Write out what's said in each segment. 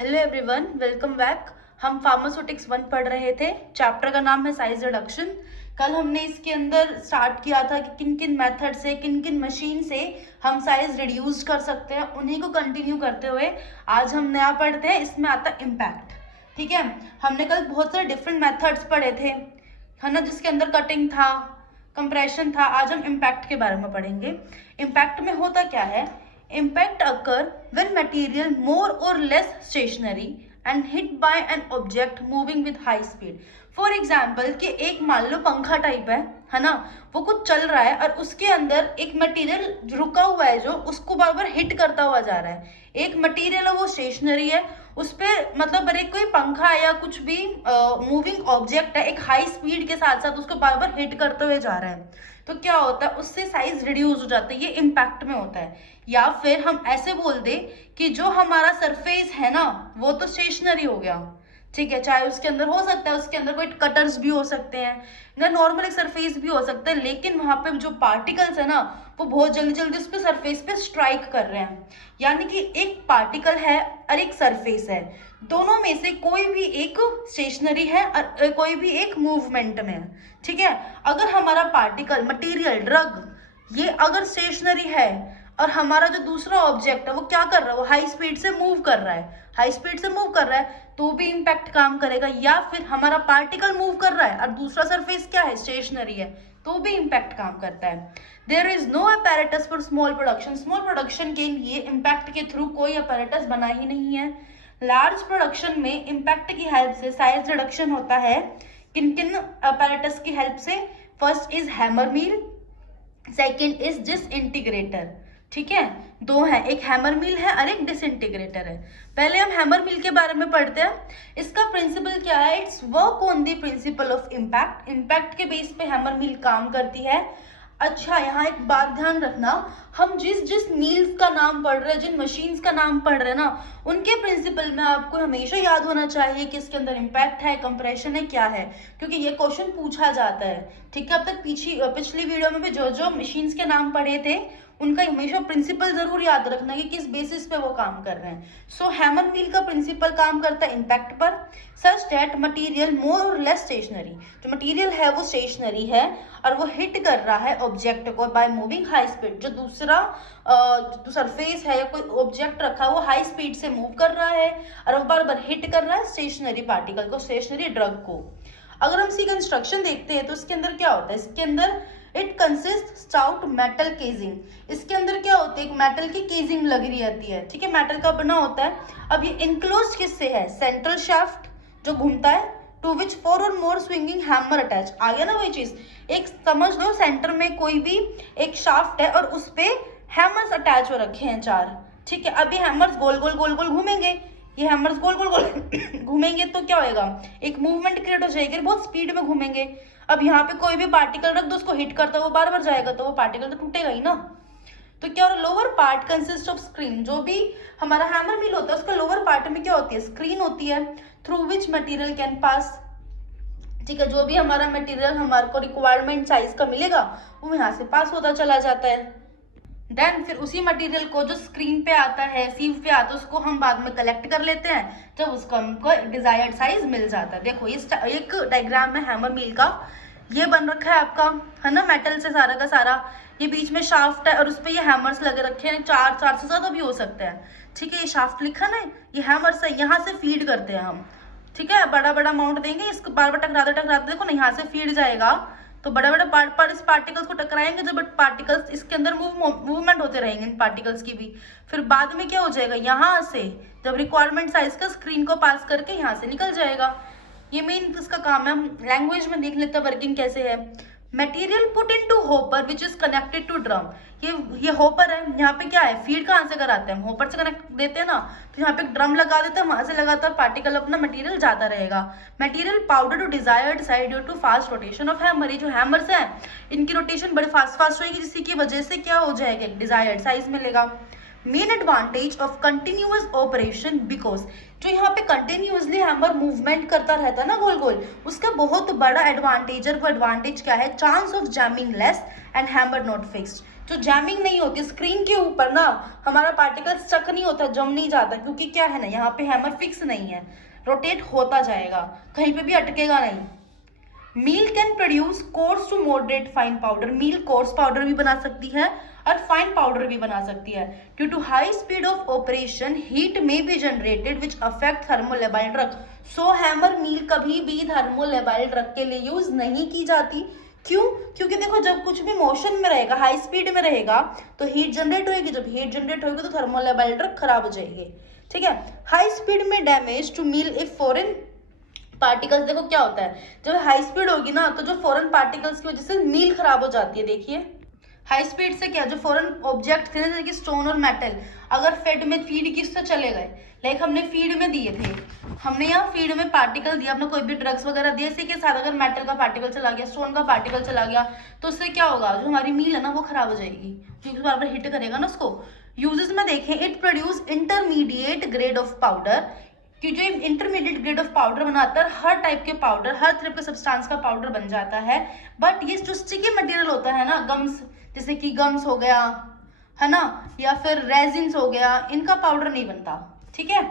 Hello everyone, welcome back. हम pharmaceutics 1 पढ़ रहे थे। चैप्टर का नाम है साइज रिडक्शन। कल हमने इसके अंदर स्टार्ट किया था कि किन किन मेथड से, किन किन मशीन से हम साइज रिड्यूस कर सकते हैं। उन्हीं को कंटिन्यू करते हुए आज हम नया पढ़ते हैं। इसमें आता है इम्पैक्ट। ठीक है, हमने कल बहुत सारे डिफरेंट मेथड्स पढ़े थे, है ना, जिसके अंदर कटिंग था, कंप्रेशन था। आज हम इम्पैक्ट के बारे में पढ़ेंगे। इम्पैक्ट में होता क्या है? Impact occur when material more or less stationary and hit by an object moving with high speed. For example कि एक मान लो पंखा टाइप है ना, वो कुछ चल रहा है और उसके अंदर एक मटेरियल रुका हुआ है जो उसको बार बार हिट करता हुआ जा रहा है। एक मटेरियल है वो स्टेशनरी है, उस पर मतलब अरे कोई पंखा है या कुछ भी मूविंग ऑब्जेक्ट है, एक हाई स्पीड के साथ साथ उसको बार बार हिट करते हुए जा रहा है, तो क्या होता है, उससे साइज रिड्यूस हो जाता है। ये इम्पैक्ट में होता है। या फिर हम ऐसे बोल दे कि जो हमारा सरफेस है ना, वो तो स्टेशनरी हो गया, ठीक है, चाहे उसके अंदर हो सकता है, उसके अंदर कोई कटर्स भी हो सकते हैं ना, नॉर्मल एक सरफेस भी हो सकता है, लेकिन वहां पे जो पार्टिकल्स है ना, वो बहुत जल्दी जल्दी उस पे सरफेस पे स्ट्राइक कर रहे हैं। यानी कि एक पार्टिकल है और एक सरफेस है, दोनों में से कोई भी एक स्टेशनरी है और कोई भी एक मूवमेंट में है। ठीक है, अगर हमारा पार्टिकल, मटेरियल, ड्रग ये अगर स्टेशनरी है और हमारा जो दूसरा ऑब्जेक्ट है वो क्या कर रहा है, वो हाई स्पीड से मूव कर रहा है, हाई स्पीड से मूव कर रहा है, तो भी इम्पैक्ट काम करेगा। या फिर हमारा पार्टिकल मूव कर रहा है और दूसरा सरफेस क्या है, स्टेशनरी है, तो भी इम्पैक्ट काम करता है। There is no apparatus for small production. Small production के लिए इम्पैक्ट के थ्रू कोई अपैरेटस बना ही नहीं है। लार्ज प्रोडक्शन में इम्पैक्ट की हेल्प से साइज रिडक्शन होता है। किन किन अपैरेटस की हेल्प से? First is hammer mill, second is disintegrator. ठीक है, दो है, एक हैमर मिल है और एक डिसइंटीग्रेटर है। पहले हम हैमर मिल के बारे में पढ़ते हैं। इसका प्रिंसिपल क्या है? It's work on the principle of impact. Impact के बेस पे हैमर मिल काम करती है। अच्छा, यहाँ एक बात ध्यान रखना, हम जिस जिस मील्स का नाम पढ़ रहे हैं, जिन मशीन्स का नाम पढ़ रहे हैं ना, उनके प्रिंसिपल में आपको हमेशा याद होना चाहिए कि इसके अंदर इम्पैक्ट है, कंप्रेशन है, क्या है, क्योंकि ये क्वेश्चन पूछा जाता है। ठीक है, अब तक पिछली वीडियो में भी जो जो मशीन्स के नाम पढ़े थे उनका हमेशा प्रिंसिपल जरूर याद रखना कि किस बेसिस पे वो काम कर रहे हैं। सो हैमर व्हील का प्रिंसिपल काम करता है इम्पैक्ट पर, सच दैट मटेरियल मोर और लेस स्टेशनरी। जो मटेरियल है वो स्टेशनरी है और वो हिट कर रहा है ऑब्जेक्ट को बाय मूविंग हाई स्पीड। जो दूसरा जो सरफेस है या कोई ऑब्जेक्ट रखा है वो हाई स्पीड से मूव कर रहा है और वो बार बार हिट कर रहा है स्टेशनरी पार्टिकल को, स्टेशनरी ड्रग को। अगर हम इसकी कंस्ट्रक्शन देखते हैं तो इसके अंदर क्या होता है? इसके अंदर इट कंसिस्ट स्टाउट मेटल केजिंग। इसके अंदर क्या होता है? एक मेटल की केजिंग लगी रहती है, ठीक है, मेटल का बना होता है। अब ये इनक्लोज किससे है? सेंट्रल शाफ्ट जो घूमता है, टू विच 4 और मोर स्विंगिंग हैमर अटैच। आ गया ना वही चीज। एक समझ लो सेंटर में कोई भी एक शाफ्ट है और उस पे हैमर्स अटैच हो रखे हैं 4। ठीक है, अब ये हैमर्स गोल गोल गोल गोल घूमेंगे, ये हैमर्स गोल गोल गोल घूमेंगे तो क्या होएगा? एक मूवमेंट क्रिएट हो जाएगी, बहुत स्पीड में घूमेंगे। अब यहाँ पे कोई भी पार्टिकल रख दो, उसको हिट करता है, वो बार बार जाएगा तो वो पार्टिकल तो टूटेगा ही ना। तो क्या हो रहा है? Lower part consist of screen. जो भी हमारा हैमर मिल होता है उसका लोअर पार्ट में क्या होती है? स्क्रीन होती है, through which material can pass. ठीक है, जो भी हमारा मटेरियल हमारे को रिक्वायरमेंट साइज का मिलेगा वो यहाँ से पास होता चला जाता है। देन फिर उसी मटेरियल को जो स्क्रीन पे आता है, सीव पे आता है, उसको हम बाद में कलेक्ट कर लेते हैं जब उसको हमको डिजायर्ड साइज मिल जाता है। देखो ये एक डायग्राम है हैमर मिल का, ये बन रखा है आपका, है ना, मेटल से सारा का सारा। ये बीच में शाफ्ट है और उस पर ये हैमर्स लगे रखे हैं, 4 से ज्यादा भी हो सकते हैं। ठीक है, ये शाफ्ट लिखा ना, ये हैमर्स है, यहाँ से फीड करते हैं हम। ठीक है, बड़ा बड़ा अमाउंट देंगे, इसको बार बार टकराते टकराते देखो ना, यहाँ से फीड जाएगा तो बड़े बड़े पार्ट इस पार्टिकल्स को टकराएंगे, जब पार्टिकल्स इसके अंदर मूवमेंट होते रहेंगे इन पार्टिकल्स की भी। फिर बाद में क्या हो जाएगा? यहाँ से जब रिक्वायरमेंट साइज का स्क्रीन को पास करके यहाँ से निकल जाएगा। ये मेन इसका काम है। हम लैंग्वेज में देख लेते हैं वर्किंग कैसे है। Material put into hopper which is connected to drum. ये होपर है, यहाँ पे क्या है? फीड कहाँ से कराते हैं? हम होपर से कनेक्ट देते हैं ना, तो यहाँ पे ड्रम लगा देते हैं, वहां से लगातार पार्टिकल अपना मटेरियल जाता रहेगा। Material powder to desired side due to fast rotation of hammer. ये जो हैमर्स हैं इनकी रोटेशन बड़ी फास्ट होगी, जिसकी वजह से क्या हो जाएगा? डिजायर्ड साइज मिलेगा। Main advantage of continuous operation because जो यहाँ पे कंटिन्यूअसली हैमर मूवमेंट करता रहता है ना गोल गोल, उसका बहुत बड़ा एडवांटेज है। वो एडवांटेज क्या है? Chance of jamming less and hammer not fixed. जो जैमिंग नहीं होती स्क्रीन के ऊपर ना, हमारा पार्टिकल स्टक नहीं होता, जम नहीं जाता, क्योंकि क्या है ना, यहाँ पे हैमर फिक्स नहीं है, रोटेट होता जाएगा, कहीं पे भी अटकेगा नहीं। Mill can produce coarse to moderate fine powder, mill coarse powder भी बना सकती है और फाइन पाउडर भी बना सकती है। Due to high speed of operation heat may be generated which affect thermolabile drug. So hammer mill कभी भी थर्मोलेबाइल ड्रग के लिए यूज नहीं की जाती। क्यों? क्योंकि देखो जब कुछ भी मोशन में रहेगा, हाई स्पीड में रहेगा, तो हीट जनरेट होगी, जब हीट जनरेट होगी तो थर्मोलेबाइल ड्रग खराब हो जाएगी। ठीक है, हाई स्पीड में damage to mill if foreign particles, देखो क्या होता है जब हाई स्पीड होगी ना, तो जो फॉरेन पार्टिकल्स की वजह से मील खराब हो जाती है। देखिए हाई स्पीड से क्या, जो फॉरेन ऑब्जेक्ट थे ना, जैसे कि स्टोन और मेटल, अगर फीड किससे चले गए, लाइक हमने फीड में दिए थे, हमने यहाँ फीड में पार्टिकल दिया, अपने कोई भी ड्रग्स वगैरह दिए, इसी के साथ अगर मेटल का पार्टिकल चला गया, स्टोन का पार्टिकल चला गया, तो उससे क्या होगा, जो हमारी मील है ना वो खराब हो जाएगी, क्योंकि बार बार हिट करेगा ना उसको। यूजेस में देखें, it produce intermediate grade of powder, कि जो इंटरमीडिएट ग्रेड ऑफ पाउडर बनाता है, हर टाइप के पाउडर, हर तरह के सब्सटेंस का पाउडर बन जाता है। बट ये जो स्टिकी मटेरियल होता है ना, गम्स, जैसे कि गम्स हो गया है ना, या फिर रेजिन्स हो गया, इनका पाउडर नहीं बनता। ठीक है,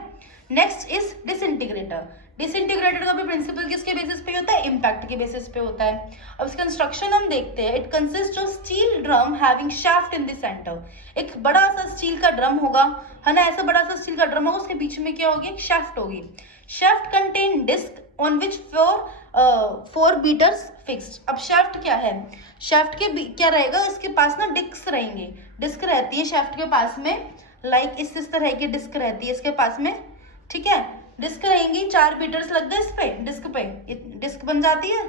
नेक्स्ट इज डिसइंटीग्रेटर। डिसइंटीग्रेटर का भी प्रिंसिपल किसके बेसिस पे होता है, इम्पैक्ट के बेसिस पे होता है। अब इसका कंस्ट्रक्शन हम देखते हैं। It consist of steel drum having shaft in the centre. एक बड़ा सा स्टील का ड्रम होगा, है ना, ऐसा बड़ा सा स्टील का ड्रम होगा, उसके बीच में क्या होगी, एक शाफ्ट होगी। Shaft contain disc on which four beaters fixed. अब शाफ्ट क्या है, शाफ्ट के क्या रहेगा, इसके पास ना डिस्क रहेंगे, डिस्क रहती है शाफ्ट के पास में, लाइक इस तरह की डिस्क रहती है इसके पास में। ठीक है, डिस्क रहेंगी, 4 बीटर्स लग गए इस पे, डिस्क पे डिस्क बन जाती है,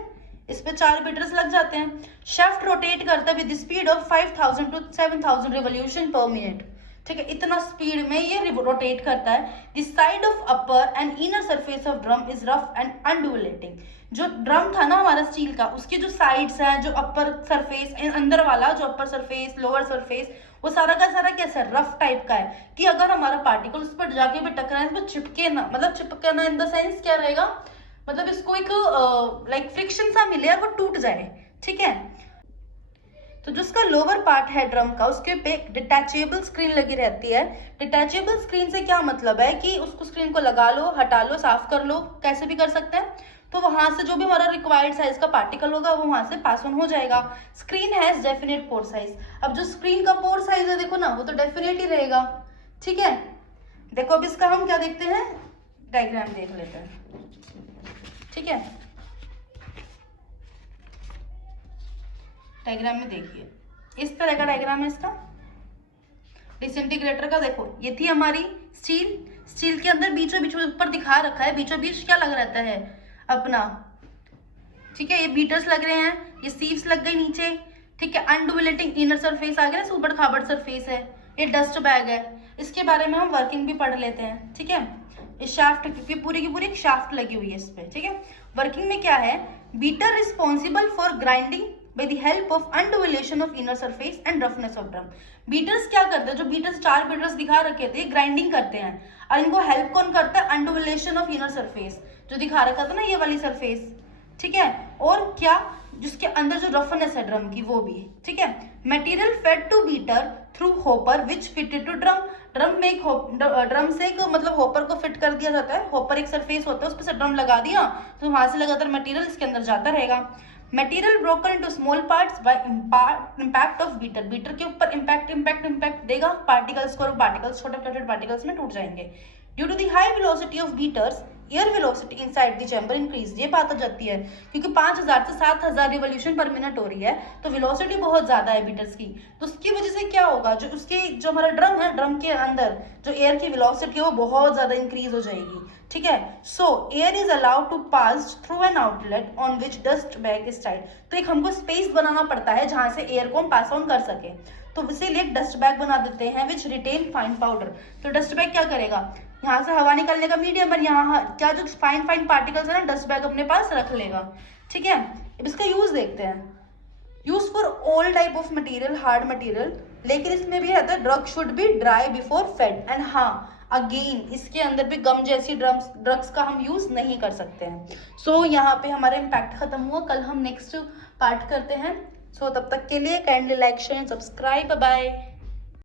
इस पे 4 बीटर्स लग जाते हैं। शाफ्ट रोटेट करता है with speed of 5000 to 7000 revolution per minute. ठीक है, इतना स्पीड में ये रोटेट करता है। The side of upper and inner surface of drum is rough and undulating. जो ड्रम था ना हमारा स्टील का, उसके जो साइड्स हैं, जो अपर सरफेस, अंदर वाला जो अपर सरफेस, लोअर सरफेस, वो सारा का सारा कैसा रफ टाइप का है, कि अगर हमारा पार्टिकल उस पर जाके भी टकराए तो चिपके ना, मतलब चिपकना इन द सेंस क्या रहेगा, मतलब इसको एक लाइक फ्रिक्शन सा मिले और वो टूट जाए। ठीक है, तो जो उसका लोअर पार्ट है ड्रम का, उसके पे एक डिटैचेबल स्क्रीन लगी रहती है। डिटैचेबल स्क्रीन से क्या मतलब है कि उसको स्क्रीन को लगा लो, हटा लो, साफ कर लो, कैसे भी कर सकते हैं, तो वहां से जो भी हमारा रिक्वायर्ड साइज का पार्टिकल होगा वो वहां से पास ऑन हो जाएगा। Screen has definite pore size. अब जो स्क्रीन का पोर साइज है देखो ना, वो तो डेफिनेट ही रहेगा। ठीक है, देखो अब इसका हम क्या देखते हैं, डायग्राम देख लेते हैं। ठीक है, डायग्राम में देखिए, इस तरह का डायग्राम है इसका डिसइंटीग्रेटर का। देखो ये थी हमारी स्टील, स्टील के अंदर बीचों बीच ऊपर दिखा रखा है, बीचों बीच क्या लग रहता है अपना। ठीक है, ये बीटर्स लग रहे हैं, ये सीव्स लग गई नीचे। ठीक है, अनडुलेटिंग इनर सरफेस आ गया, ऊबड़ खाबड़ सरफेस है, ये डस्ट बैग है, इसके बारे में हम वर्किंग भी पढ़ लेते हैं। ठीक है, इस शाफ्ट की पूरी एक शाफ्ट लगी हुई है इस पे। ठीक है, वर्किंग में क्या है, beater responsible for grinding by the help of undulation of inner surface and roughness of drum। Beaters क्या करते हैं, जो बीटर्स 4 बीटर्स दिखा रखे थे, ग्राइंडिंग करते हैं, और इनको हेल्प कौन करता है, अंडुलेशन ऑफ इनर सरफेस, जो दिखा रखा था ना ये वाली सरफेस। ठीक है, और क्या, जिसके अंदर जो रफनेस है ड्रम की वो भी। ठीक है, material fed to beater through hopper which fitted to drum. Drum में एक ड्रम से एक मतलब होपर को फिट कर दिया जाता है, होपर एक सरफेस होता है, उस पर से ड्रम लगा दिया तो वहां से लगातार मटेरियल इसके अंदर जाता रहेगा। Material broken into small parts by impact of beater. Beater के ऊपर इम्पैक्ट देगा पार्टिकल्स को, और पार्टिकल्स छोटे पार्टिकल्स में टूट जाएंगे। Due to the high velocity of beaters air velocity inside the chamber increase. ये बात हो जाती है क्योंकि 5000 से 7000 रिवोल्यूशन पर मिनट हो रही है, तो वेलोसिटी बहुत ज्यादा है बीटर्स की, तो उसकी वजह से क्या होगा, जो उसके जो हमारा ड्रम है, ड्रम के अंदर जो एयर की वेलोसिटी है वो बहुत ज्यादा इंक्रीज हो जाएगी। ठीक है, so air is allowed to pass through an outlet on which dust bag is tied. तो एक हमको स्पेस बनाना पड़ता है जहां से एयर को हम पास ऑन कर सके, तो इसीलिए एक डस्ट बैग बना देते हैं विच रिटेन फाइन पाउडर। तो डस्ट बैग क्या करेगा, यहाँ से हवा निकलने का मीडियम, और यहाँ क्या जो फाइन पार्टिकल्स है ना, डस्ट बैग अपने पास रख लेगा। ठीक है, अब इसका यूज देखते हैं। Use for all type of material, hard material, लेकिन इसमें भी रहता है drug should be dry before fed. And हाँ, अगेन इसके अंदर भी गम जैसी ड्रग्स का हम यूज नहीं कर सकते हैं। सो यहाँ पे हमारा इम्पैक्ट खत्म हुआ। कल हम नेक्स्ट पार्ट करते हैं सो तब तक के लिए kindly like share subscribe, bye.